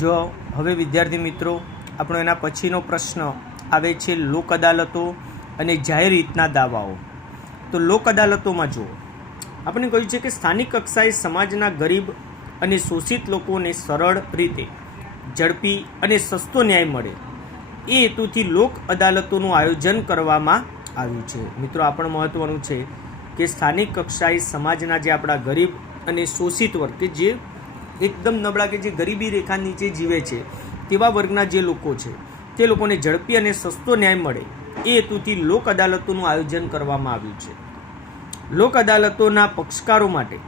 જો હવે વિદ્યાર્થી મિત્રો આપણો એના પછીનો પ્રશ્ન આવે છે લોક અદાલતો અને જાહેર હિતના દાવાઓ. તો લોક અદાલતોમાં જુઓ, આપણે કહ્યું છે કે સ્થાનિક કક્ષાએ સમાજના ગરીબ અને શોષિત લોકોને સરળ રીતે ઝડપી અને સસ્તો ન્યાય મળે એ હેતુથી લોક અદાલતોનું આયોજન કરવામાં આવ્યું છે. મિત્રો આ પણ મહત્ત્વનું છે કે સ્થાનિક કક્ષાએ સમાજના જે આપણા ગરીબ અને શોષિત વર્ગ કે જે એકદમ નબળા કે જે ગરીબી રેખા નીચે જીવે છે તેવા વર્ગના જે લોકો છે તે લોકોને ઝડપી અને સસ્તો ન્યાય મળે એ હેતુથી લોક અદાલતોનું આયોજન કરવામાં આવ્યું છે. લોક અદાલતોના પક્ષકારો માટે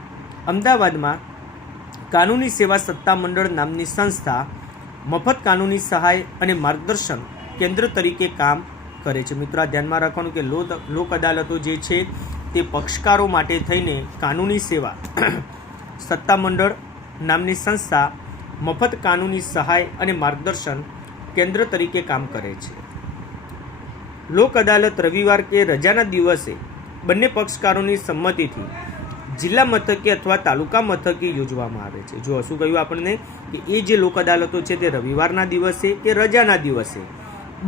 અમદાવાદમાં કાનૂની સેવા સત્તામંડળ નામની સંસ્થા મફત કાનૂની સહાય અને માર્ગદર્શન કેન્દ્ર તરીકે કામ કરે છે. મિત્રો આ ધ્યાનમાં રાખવાનું કે લોક અદાલતો જે છે તે પક્ષકારો માટે થઈને કાનૂની સેવા સત્તામંડળ નામની સંસ્થા મફત કાનૂની સહાય અને માર્ગદર્શન કેન્દ્ર તરીકે કામ કરે છે. લોક અદાલત રવિવાર કે રજાના દિવસે બંને પક્ષકારોની સંમતિથી જિલ્લા મથકે અથવા તાલુકા મથકે યોજવામાં આવે છે. જો શું કહ્યું આપણને કે એ જે લોક અદાલતો છે તે રવિવારના દિવસે કે રજાના દિવસે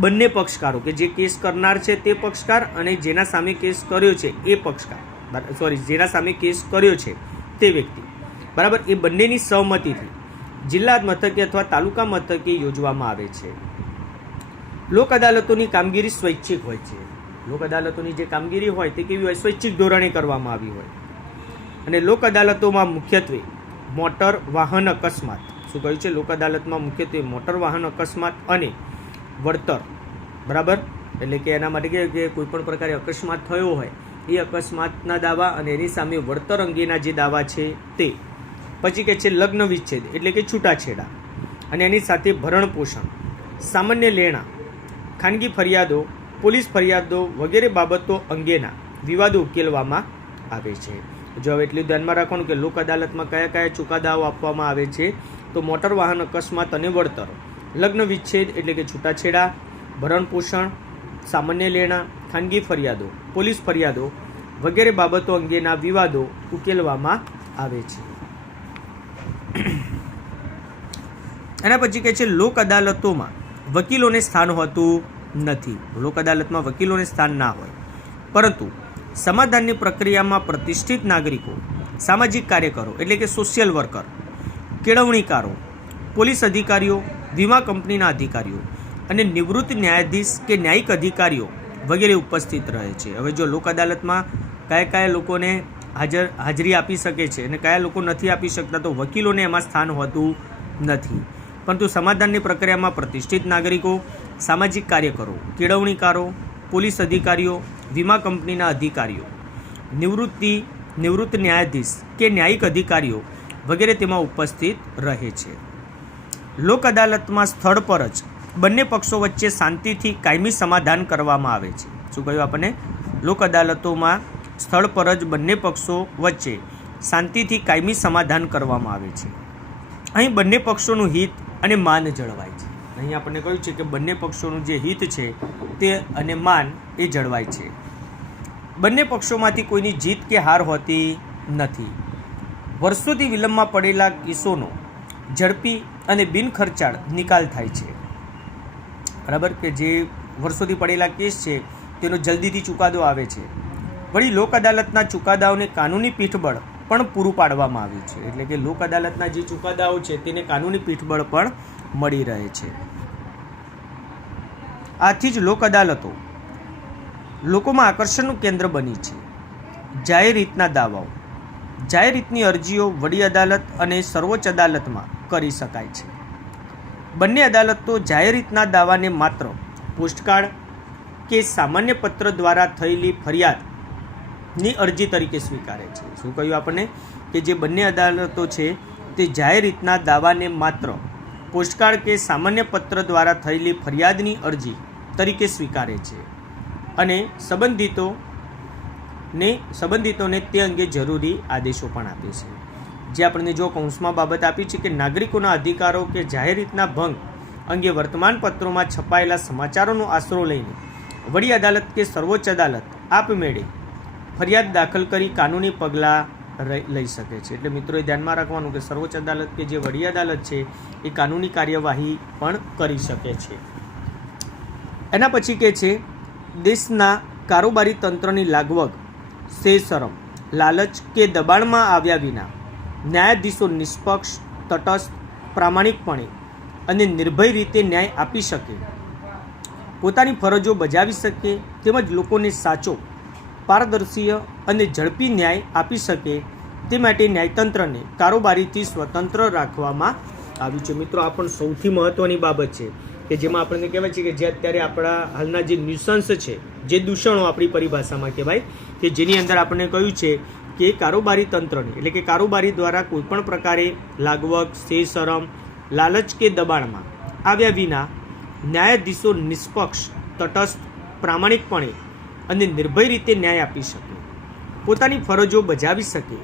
બંને પક્ષકારો કે જે કેસ કરનાર છે તે પક્ષકાર અને જેના સામે કેસ કર્યો છે એ પક્ષકાર જેના સામે કેસ કર્યો છે તે વ્યક્તિ બરાબર એ બંનેની સહમતિથી જિલ્લા મથકે અથવા તાલુકા મથકે યોજવામાં આવે છે. લોક અદાલતોની કામગીરી સ્વૈચ્છિક હોય છે. લોક અદાલતોની જે કામગીરી હોય તે કેવી હોય? સ્વૈચ્છિક ધોરણે કરવામાં આવી હોય. અને લોક અદાલતોમાં મુખ્યત્વે મોટર વાહન અકસ્માત, શું કહ્યું છે? લોક અદાલતમાં મુખ્યત્વે મોટર વાહન અકસ્માત અને વળતર, બરાબર, એટલે કે એના માટે કે કોઈ પણ પ્રકારે અકસ્માત થયો હોય એ અકસ્માતના દાવા અને એની સામે વળતર અંગેના જે દાવા છે તે. પછી કે છે લગ્ન વિચ્છેદ એટલે કે છૂટાછેડા અને એની સાથે ભરણ પોષણ, સામાન્ય લેણા, ખાનગી ફરિયાદો, પોલીસ ફરિયાદો વગેરે બાબતો અંગેના વિવાદો ઉકેલવામાં આવે છે. જો હવે એટલું ધ્યાનમાં રાખવાનું કે લોક અદાલતમાં કયા કયા ચુકાદાઓ આપવામાં આવે છે. તો મોટર વાહન અકસ્માત અને વળતર, લગ્ન વિચ્છેદ એટલે કે છૂટાછેડા, ભરણ પોષણ, સામાન્ય લેણા, ખાનગી ફરિયાદો, પોલીસ ફરિયાદો વગેરે બાબતો અંગેના વિવાદો ઉકેલવામાં આવે છે. એના પછી કહે છે લોક અદાલતોમાં વકીલોને સ્થાન હોતું નથી. લોક અદાલતમાં વકીલોને સ્થાન ના હોય, પરંતુ સમાધાનની પ્રક્રિયામાં પ્રતિષ્ઠિત નાગરિકો, સામાજિક કાર્યકરો એટલે કે સોશિયલ વર્કર, કેળવણીકારો, પોલીસ અધિકારીઓ, વીમા કંપનીના અધિકારીઓ અને નિવૃત્ત ન્યાયાધીશ કે ન્યાયિક અધિકારીઓ વગેરે ઉપસ્થિત રહે છે. હવે જો લોક અદાલતમાં કયા કયા લોકોને હાજરી આપી શકે છે અને કયા લોકો નથી આપી શકતા, તો વકીલોને એમાં સ્થાન હોતું નથી. પરંતુ સમાધાનની પ્રક્રિયામાં પ્રતિષ્ઠિત નાગરિકો, સામાજિક કાર્યકરો, કેળવણીકારો, પોલીસ અધિકારીઓ, વીમા કંપનીના અધિકારીઓ, નિવૃત્ત ન્યાયાધીશ કે ન્યાયિક અધિકારીઓ વગેરે તેમાં ઉપસ્થિત રહે છે. લોક અદાલતમાં સ્થળ પર જ બંને પક્ષો વચ્ચે શાંતિથી કાયમી સમાધાન કરવામાં આવે છે. શું કહ્યું આપણને? લોક અદાલતોમાં સ્થળ પર જ બંને પક્ષો વચ્ચે શાંતિથી કાયમી સમાધાન કરવામાં આવે છે. અહીં બંને પક્ષોનું હિત અને માન જળવાય છે. અહીં આપણને કહ્યું છે કે બંને પક્ષોનું જે હિત છે તે અને માન એ જળવાય છે. બંને પક્ષોમાંથી કોઈની જીત કે હાર હોતી નથી. વર્ષોથી વિલંબમાં પડેલા કેસોનો ઝડપી અને બિનખર્ચાળ નિકાલ થાય છે. બરાબર, કે જે વર્ષોથી પડેલા કેસ છે તેનો જલ્દીથી ચુકાદો આવે છે. વળી લોક અદાલતના ચુકાદાઓને કાનૂની પીઠબળ પણ પૂરું પાડવામાં આવ્યું છે. એટલે કે લોક અદાલતના જે ચુકાદાઓ છે તેને કાનૂની પીઠબળ પણ મળી રહે છે. આથી જ લોક અદાલતો લોકોમાં આકર્ષણનું કેન્દ્ર બની છે. જાહેર હિતના દાવાઓ, જાહેર હિતની અરજીઓ વડી અદાલત અને સર્વોચ્ચ અદાલતમાં કરી શકાય છે. બંને અદાલતો જાહેર હિતના દાવાને માત્ર પોસ્ટકાર્ડ કે સામાન્ય પત્ર દ્વારા થયેલી ફરિયાદની અરજી તરીકે સ્વીકારે છે. શું કહ્યું આપણને? કે જે બંને અદાલતો છે તે જાહેર હિતના દાવાને માત્ર પોસ્ટકાર્ડ કે સામાન્ય પત્ર દ્વારા થયેલી ફરિયાદની અરજી તરીકે સ્વીકારે છે અને સંબંધિતોને તે અંગે જરૂરી આદેશો પણ આપે છે. જે આપણને જો કૌંસમાં બાબત આપી છે કે નાગરિકોના અધિકારો કે જાહેર હિતના ભંગ અંગે વર્તમાનપત્રોમાં છપાયેલા સમાચારોનો આશરો લઈને વડી અદાલત કે સર્વોચ્ચ અદાલત આપમેળે ફરિયાદ દાખલ કરી કાનૂની પગલાં લઈ શકે છે. એટલે મિત્રોએ ધ્યાનમાં રાખવાનું કે સર્વોચ્ચ અદાલત કે જે વડી અદાલત છે એ કાનૂની કાર્યવાહી પણ કરી શકે છે. એના પછી કે છે દેશના કારોબારી તંત્રની લાગવગ, શરમ, લાલચ કે દબાણમાં આવ્યા વિના ન્યાયાધીશો નિષ્પક્ષ, તટસ્થ, પ્રામાણિકપણે અને નિર્ભય રીતે ન્યાય આપી શકે, પોતાની ફરજો બજાવી શકે તેમજ લોકોને સાચો, પારદર્શી અને ઝડપી ન્યાય આપી શકે તે માટે ન્યાયતંત્રને કારોબારીથી સ્વતંત્ર રાખવામાં આવ્યું છે. મિત્રો, આ પણ સૌથી મહત્ત્વની બાબત છે કે જેમાં આપણને કહેવાય છે કે જે અત્યારે આપણા હાલના જે ન્યુસન્સ છે, જે દૂષણો આપણી પરિભાષામાં કહેવાય કે જેની અંદર આપણને કહ્યું છે કે કારોબારી તંત્રને એટલે કે કારોબારી દ્વારા કોઈપણ પ્રકારે લાગવગ, શરમ, લાલચ કે દબાણમાં આવ્યા વિના ન્યાયાધીશો નિષ્પક્ષ, તટસ્થ, પ્રામાણિકપણે અને નિર્ભય રીતે ન્યાય આપી શકે, પોતાની ફરજો બજાવી શકે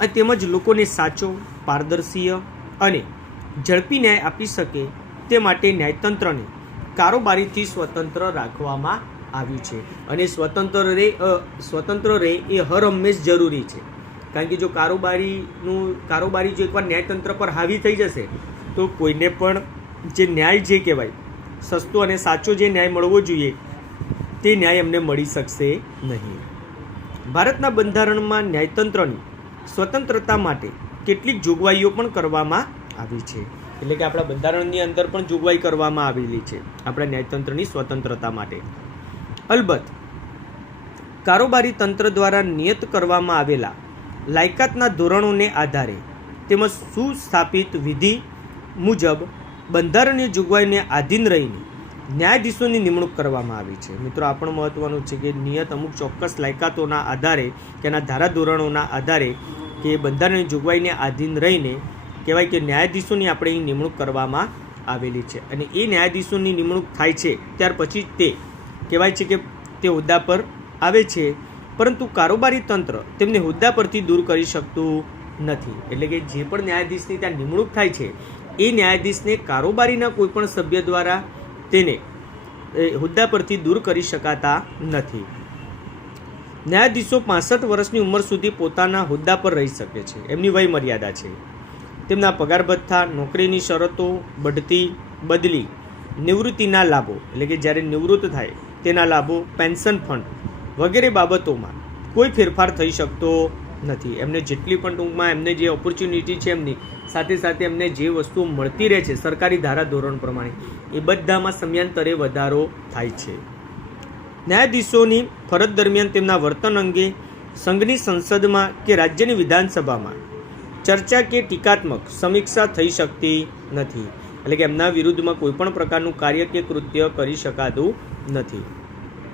અને તેમજ લોકોને સાચો, પારદર્શી અને ઝડપી ન્યાય આપી શકે તે માટે ન્યાયતંત્રને કારોબારીથી સ્વતંત્ર રાખવામાં આવ્યું છે. અને સ્વતંત્ર રહે એ હર હંમેશ જરૂરી છે. કારણ કે જો કારોબારી જો એકવાર ન્યાયતંત્ર પર હાવી થઈ જશે તો કોઈને પણ જે ન્યાય જે કહેવાય સસ્તો અને સાચો જે ન્યાય મળવો જોઈએ તે ન્યાય એમને મળી શકશે નહીં. ભારતના બંધારણમાં ન્યાયતંત્રની સ્વતંત્રતા માટે કેટલીક જોગવાઈઓ પણ કરવામાં આવી છે. એટલે કે આપણા બંધારણની અંદર પણ જોગવાઈ કરવામાં આવેલી છે આપણા ન્યાયતંત્રની સ્વતંત્રતા માટે. અલબત્ત કારોબારી તંત્ર દ્વારા નિયત કરવામાં આવેલા લાયકાતના ધોરણોને આધારે તેમજ સુસ્થાપિત વિધિ મુજબ બંધારણીય જોગવાઈને આધીન રહીને ન્યાયાધીશોની નિમણૂક કરવામાં આવી છે. મિત્રો, આ પણ મહત્ત્વનું છે કે નિયત અમુક ચોક્કસ લાયકાતોના આધારે કે એના ધારાધોરણોના આધારે કે બંધારણીય જોગવાઈને આધીન રહીને કહેવાય કે ન્યાયાધીશોની આપણે અહીં નિમણૂક કરવામાં આવેલી છે. અને એ ન્યાયાધીશોની નિમણૂક થાય છે ત્યાર પછી તે કહેવાય છે કે તે હોદ્દા પર આવે છે, પરંતુ કારોબારી તંત્ર તેમને હોદ્દા પરથી દૂર કરી શકતું નથી. એટલે કે જે પણ ન્યાયાધીશની ત્યાં નિમણૂક થાય છે એ ન્યાયાધીશને કારોબારીના કોઈપણ સભ્ય દ્વારા તેને હોદ્દા પરથી દૂર કરી શકાતા નથી. ન્યાયાધીશો 65 વર્ષની ઉંમર સુધી પોતાના હોદ્દા પર રહી શકે છે, એમની વય મર્યાદા છે. તેમના પગાર ભથ્થા, નોકરીની શરતો, બઢતી, બદલી, નિવૃત્તિના લાભો એટલે કે જ્યારે નિવૃત્ત થાય તેના લાભો, પેન્શન ફંડ વગેરે બાબતોમાં કોઈ ફેરફાર થઈ શકતો નથી. એમને જેટલી પણ ટૂંકમાં એમને જે ઓપોર્ચ્યુનિટી છે એમની સાથે સાથે એમને જે વસ્તુઓ મળતી રહે છે સરકારી ધારા ધોરણ પ્રમાણે એ બધામાં સમયાંતરે વધારો થાય છે. ન્યાયાધીશોની ફરજ દરમિયાન તેમના વર્તન અંગે સંઘની સંસદમાં કે રાજ્યની વિધાનસભામાં ચર્ચા કે ટીકાત્મક સમીક્ષા થઈ શકતી નથી. એટલે કે એમના વિરુદ્ધમાં કોઈપણ પ્રકારનું કાર્ય કે કૃત્ય કરી શકાતું નથી.